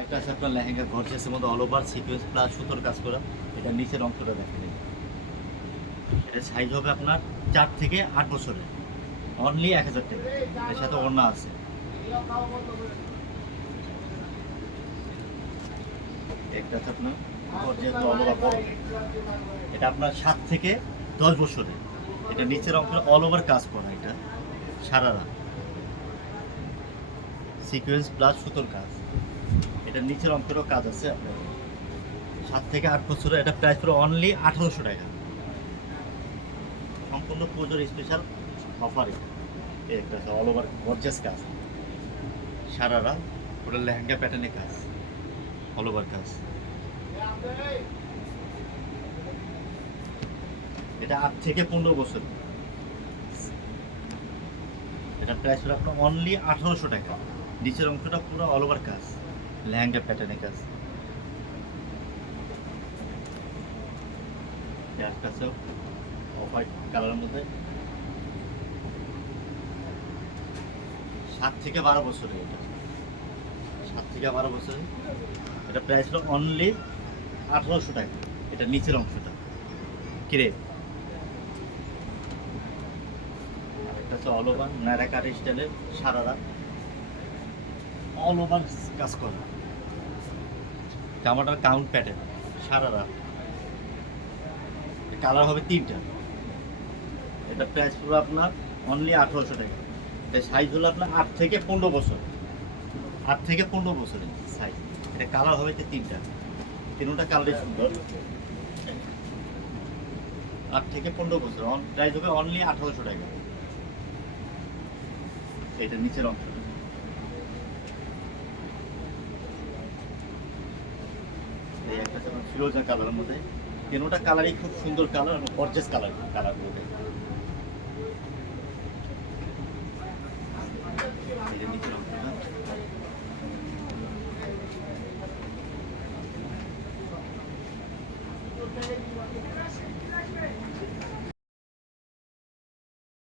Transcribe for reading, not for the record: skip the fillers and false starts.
একটা আছে আপনার লেহেঙ্গা গর্জিয়াসের মধ্যে অল ওভার সিকোয়েন্স প্লাস সুতোর কাজ করা। এটা নিচের অংশটা দেখেন, এটা সাইজ হবে আপনার 4 থেকে 8 বছরের, অনলি 1000 টাকা। এর সাথে ওড়না আছে। একটা আছে আপনার গর্জিয়াস অল ওভার বড়, এটা আপনার 7 থেকে 10 বছরের। এটা নিচের অংশটা অল ওভার কাজ করা, এটা সারারা সিকোয়েন্স প্লাস সুতোর কাজ। এটা নিচের অংশেরও কাজ আছে আপনার। 7 থেকে 8 বছরের, এটা প্রাইস পুরো অনলি 1800 টাকা, সম্পূর্ণ পুজোর স্পেশাল অফারে। একটা আছে অল ওভার গর্জিয়াস কাজ, সারারা ওটা লেহেঙ্গা প্যাটার্নের কাজ, অল ওভার কাজ। এটা 8 থেকে 15 বছর, এটা প্রাইস হলো আপনার অনলি 1800 টাকা। নিচের অংশটা পুরো অল ওভার কাজ, লেহেঙ্গা প্যাটার্নের কাজ। এর কাছেও অফ হোয়াইট কালারের মধ্যে 7 থেকে 12 বছরের, এটা 7 থেকে 12 বছরের। এটা প্রাইস হলো অনলি 1800 টাকা। এটা নিচের অংশটা কিরে, একটা হচ্ছে অল ওভার নায়রা কাট স্টাইলের সারারা, অল ওভার কাজ করা, জামাটার কাউন্ট প্যাটার্ন, সারারা। কালার হবে 3টা। এটা প্রাইস পুরো আপনার অনলি 1800 টাকা। এটা সাইজ হলো আপনার 8 থেকে 15 বছর, 8 থেকে 15 বছরের সাইজ। এটা কালার হবে 3টা, 3টা কালারই সুন্দর। 8 থেকে 15 বছর, প্রাইস হবে অনলি 1800 টাকা। এটা নিচের অংশ, এই একটা ফিরোজা কালারের মধ্যে। 3টা কালারই খুব সুন্দর কালার এবং গর্জিয়াস কালার, কালারগুলো এটা নিচের অংশটা।